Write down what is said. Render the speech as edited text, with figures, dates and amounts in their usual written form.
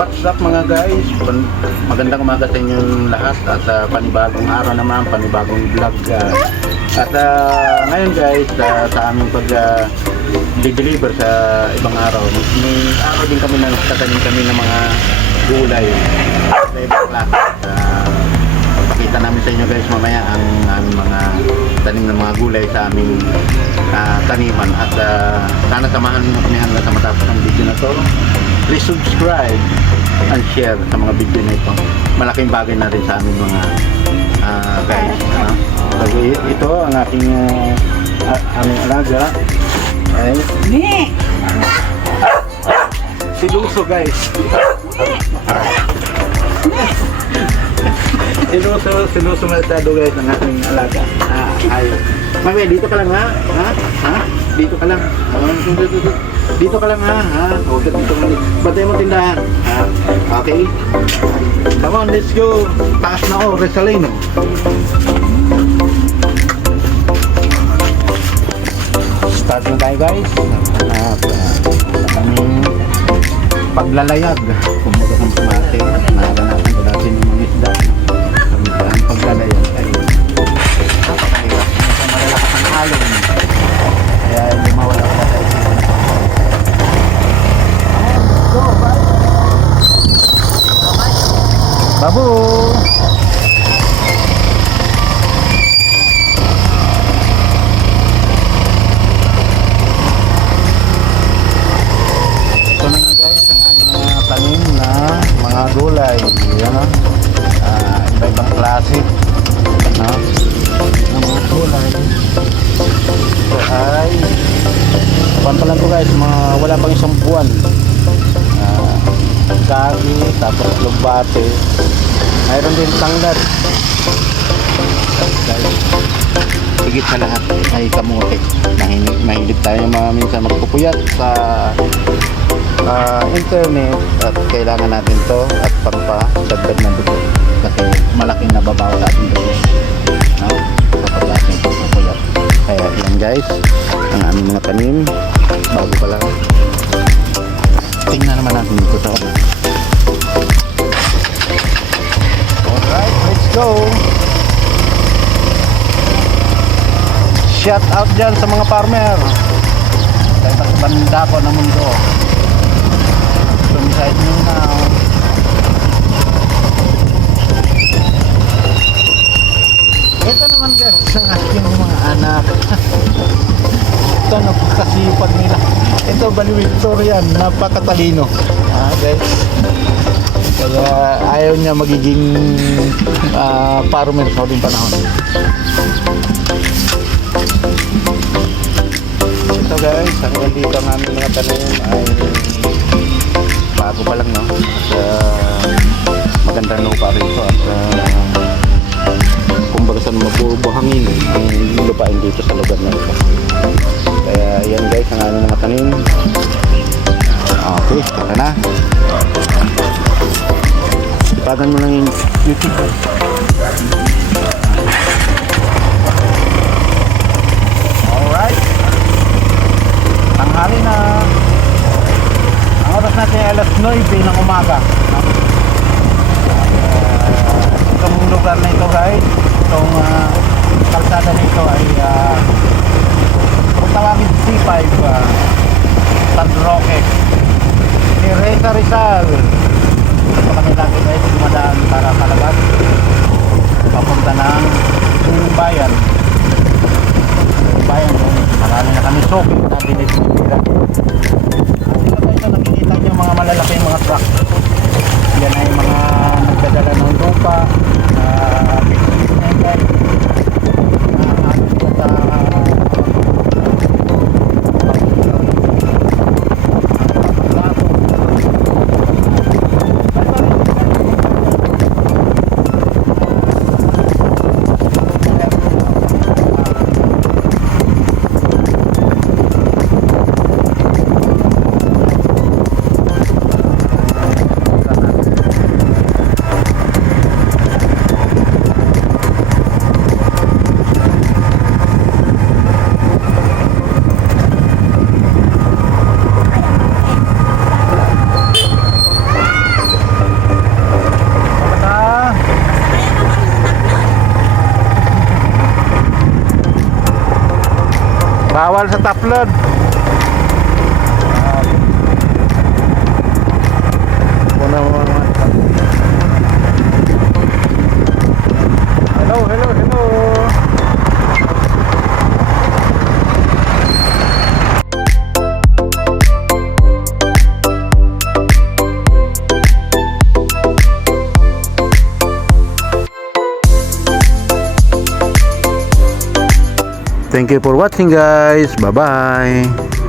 What's up mga guys? Magandang umaga sa inyong lahat at panibagong araw naman, panibagong vlog. Ngayon guys, sa aming pag-deliver sa ibang araw, may araw din kami na nagtatanim kami ng mga gulay sa ibang klase. Pakita namin sa inyo guys mamaya ang mga tanim ng mga gulay sa aming taniman at sana samahan nyo kami hanggang sa matapos ng video na to. Please subscribe and share sa mga video na ito. Malaking bagay na rin sa amin mga guys. Ito ang aking aming alaga ay si Luso guys. Sinuso matado guys ang aking alaga. Ayun. Mami, dito ka lang ha? Dito ka lang. Dito ka lang ha? Okay, dito ka lang. Batay mo tindahan. Okay? Come on, let's go. Taas na ako, Resalino. Starting tayo guys. Aming paglalayag. Kumbaga kung pumati. Naranasan ko dati ng mga isda. Ang paglalayag ay napakahirap. Malalakas ang alon. Kaya hindi mawala ko tayo. Go, bye! Babu! Ito na nga guys, ang aming mga tanim na mga gulay. Yan o. Iba-ibang klase ng mga gulay. Ito ay buwan pa lang ito guys, wala pang isang buwan. Gagi, tapos lugbate, mayroon din tanggad guys. Higit sa lahat ay kamote. Mahilig tayo minsan magpupuyat sa internet at kailangan natin to at pampasadad ng dugo kasi malaking nababaw sa ating dugo kapag natin pupuyat. Kaya yan guys ang aming mga tanim. Bago pa lang, tingnan naman natin dito sa alright, let's go. Shout out dyan sa mga farmer sa ibang banda ko ng mundo. Sumiside nyo now. Ito naman guys ang aking mga anak. Ito napakasipag nila. Ito Bali Victorian, napakatalino guys. Kaya ayaw niya magiging farmer sa huling panahon. Ito guys, hanggang dito ang aming mga tanim ay bago pa lang no. At magandang lupa rito at kumbaga saan mabubuhangin ang lupain dito sa lugar na ito. Kaya yan guys ang aming mga tanim. Okay, tara na. Ipagan mo lang yung YouTube. Alright. Tanghali na. Ang oras natin ay alas 9 ng umaga. Itong lugar na ito guys, itong kalsada na ito ay kung tawagin C5 San Roque ni Reza Rizal. Ito kami lagi guys dumadaan para kalabas papunta ng bayan doon. Marami na kami soki na binibira. Dito guys nakikita nyo mga malalaki yung mga truck. Yan ay mga nagdadala ng lupa guys. bawal sa top load. Muna mga hello, hello, hello. Thank you for watching guys. Bye-bye.